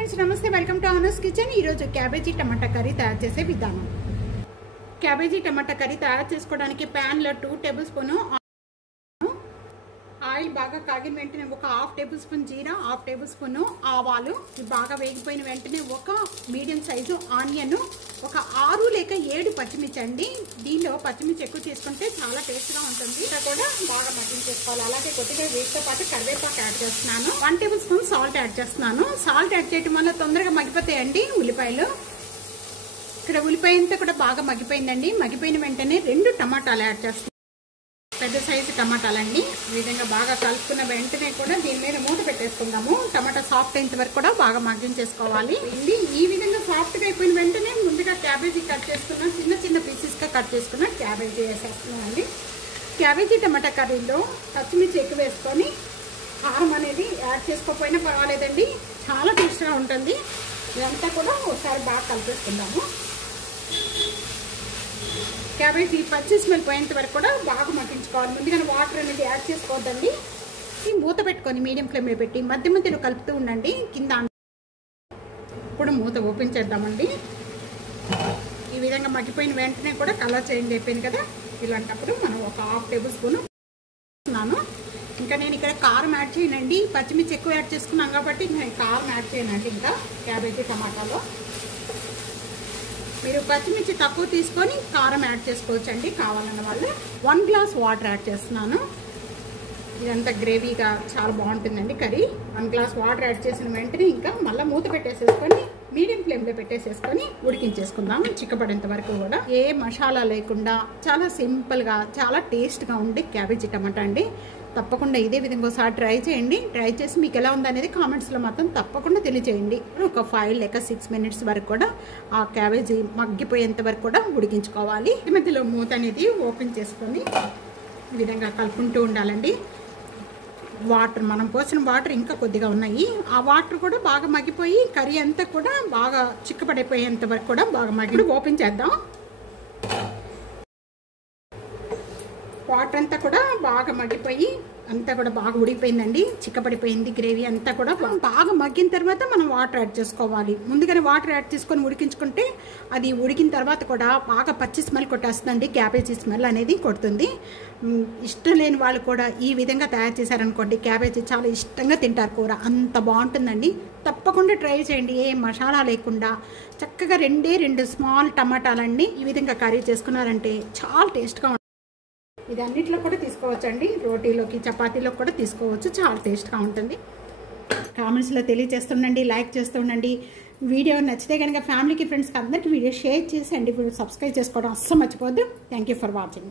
Friends నమస్తే welcome to Anu's kitchen. ఈ రోజు క్యాబేజీ టమాటా కర్రీ తయారు చేసే విధానం। క్యాబేజీ టమాటా కర్రీ తయారు చేసుకోవడానికి పాన్ లో 2 టేబుల్ స్పూన్ ఆయిల్ బాగా కాగిన వెంటనే ఒక హాఫ్ టేబుల్ స్పూన్ జీరా, హాఫ్ టేబుల్ స్పూన్ ఆవాలు బాగా వేగిపోయిన వెంటనే ఒక మీడియం సైజు ఆనియన్, ఒక 6 లేక 7 పచ్చిమిర్చి అండి। దీనిలో పచ్చిమిర్చి ఎక్కువ చేసుకుంటే చాలా టేస్ట్గా ఉంటుంది। ఇంకా కూడా బాగా మగ్గించేసుకోవాలి। అలాగే కొద్దిగా వీటితో పాటు కరివేపాకు యాడ్ చేస్తున్నాను। 1 టేబుల్ స్పూన్ సాల్ట్ యాడ్ చేస్తున్నాను। సాల్ట్ యాడ్ చేయడం వల్ల తొందరగా మగ్గిపోతాయండి ఉల్లిపాయలు। ఇక్కడ ఉల్లిపాయ అంతా కూడా బాగా మగ్గిపోయిందండి। మగ్గిపోయిన వెంటనే 2 టమాటాలు యాడ్ చేస్తున్నాను, పెద్ద సైజు టమాటాలండి। ఈ విధంగా బాగా కలుపుకున్న వెంటనే కూడా దీని మీద మూత పెట్టేసుకుందాము। టమాటా సాఫ్ట్ అయినంత వరకు కూడా బాగా మగ్గించేసుకోవాలి। ఈ విధంగా సాఫ్ట్గా అయిపోయిన వెంటనే ముందుగా క్యాబేజీ కట్ చేసుకున్న చిన్న చిన్న పీసెస్గా కట్ చేసుకున్న క్యాబేజీ వేసేస్తున్నామండి। క్యాబేజీ టమాటా కర్రీలో పచ్చిమిర్చి ఎక్కువ వేసుకొని కారం అనేది యాడ్ చేసుకోకపోయినా పర్వాలేదండి, చాలా టేస్ట్గా ఉంటుంది। ఇదంతా కూడా ఒకసారి బాగా కలిపేసుకుందాము। క్యాబేజీ పచ్చి స్మెల్ పోయేంత వరకు కూడా బాగా మగ్గించుకోవాలి। ముందుగానే వాటర్ అనేది యాడ్ చేసుకోవద్దండి। ఈ మూత పెట్టుకొని మీడియం ఫ్లేమ్లో పెట్టి మధ్య మధ్యలో కలుపుతూ ఉండండి కింద। ఇప్పుడు మూత ఓపెన్ చేద్దామండి। ఈ విధంగా మగ్గిపోయిన వెంటనే కూడా కలర్ చేంజ్ అయిపోయింది కదా, ఇలాంటప్పుడు మనం ఒక హాఫ్ టేబుల్ స్పూన్ వేస్తున్నాను। ఇంకా నేను ఇక్కడ కారం యాడ్ చేయనండి, పచ్చిమిర్చి ఎక్కువ యాడ్ చేసుకున్నాం కాబట్టి నేను కారం యాడ్ చేయనండి ఇంకా క్యాబేజీ టమాటాలో। మీరు పచ్చిమిర్చి తక్కువ తీసుకొని కారం యాడ్ చేసుకోవచ్చండి కావాలన్న వాళ్ళు। 1 గ్లాస్ వాటర్ యాడ్ చేస్తున్నాను। ఇదంతా గ్రేవీగా చాలా బాగుంటుందండి కర్రీ। 1 గ్లాస్ వాటర్ యాడ్ చేసిన వెంటనే ఇంకా మళ్ళీ మూత పెట్టేసేసుకొని మీడియం ఫ్లేమ్లో పెట్టేసేసుకొని ఉడికించేసుకుందాం చిక్కబడేంత వరకు కూడా। ఏ మసాలా లేకుండా చాలా సింపుల్గా చాలా టేస్ట్గా ఉండే క్యాబేజీ టమాటా అండి। తప్పకుండా ఇదే విధంగా ఒకసారి ట్రై చేయండి। ట్రై చేసి మీకు ఎలా ఉందనేది కామెంట్స్లో మాత్రం తప్పకుండా తెలియజేయండి। ఒక 5 లేక 6 మినిట్స్ వరకు కూడా ఆ క్యాబేజీ మగ్గిపోయేంత వరకు కూడా ఉడికించుకోవాలి। ఈ మధ్యలో మూత అనేది ఓపెన్ చేసుకొని ఈ విధంగా కలుపుకుంటూ ఉండాలండి। వాటర్ మనం పోసిన వాటర్ ఇంకా కొద్దిగా ఉన్నాయి, ఆ వాటర్ కూడా బాగా మగ్గిపోయి కర్రీ అంతా కూడా బాగా చిక్కపడిపోయేంత వరకు కూడా బాగా మగ్గి ఓపెన్ చేద్దాం। వాటర్ అంతా కూడా బాగా మగ్గిపోయి అంతా కూడా బాగా ఉడికిపోయిందండి, చిక్కపడిపోయింది గ్రేవీ అంతా కూడా। బాగా మగ్గిన తర్వాత మనం వాటర్ యాడ్ చేసుకోవాలి। ముందుగానే వాటర్ యాడ్ చేసుకొని ఉడికించుకుంటే అది ఉడికిన తర్వాత కూడా బాగా పచ్చి స్మెల్ కొట్టేస్తుందండి, క్యాబేజీ స్మెల్ అనేది కొడుతుంది। ఇష్టం లేని వాళ్ళు కూడా ఈ విధంగా తయారు చేశారనుకోండి క్యాబేజీ చాలా ఇష్టంగా తింటారు, కూర అంత బాగుంటుందండి। తప్పకుండా ట్రై చేయండి, ఏ మసాలా లేకుండా చక్కగా 2 స్మాల్ టమాటాలండి ఈ విధంగా కర్రీ చేసుకున్నారంటే చాలా టేస్ట్గా ఉంటుంది। ఇది అన్నిట్లో కూడా తీసుకోవచ్చండి, రోటీలోకి చపాతీలోకి కూడా తీసుకోవచ్చు, చాలా టేస్ట్గా ఉంటుంది। కామెంట్స్లో తెలియజేస్తుండండి, లైక్ చేస్తుండండి। వీడియో నచ్చితే కనుక ఫ్యామిలీకి ఫ్రెండ్స్కి అందరికీ వీడియో షేర్ చేసి అండి, సబ్స్క్రైబ్ చేసుకోవడం అస్సలు మర్చిపోద్దు। Thank you for watching.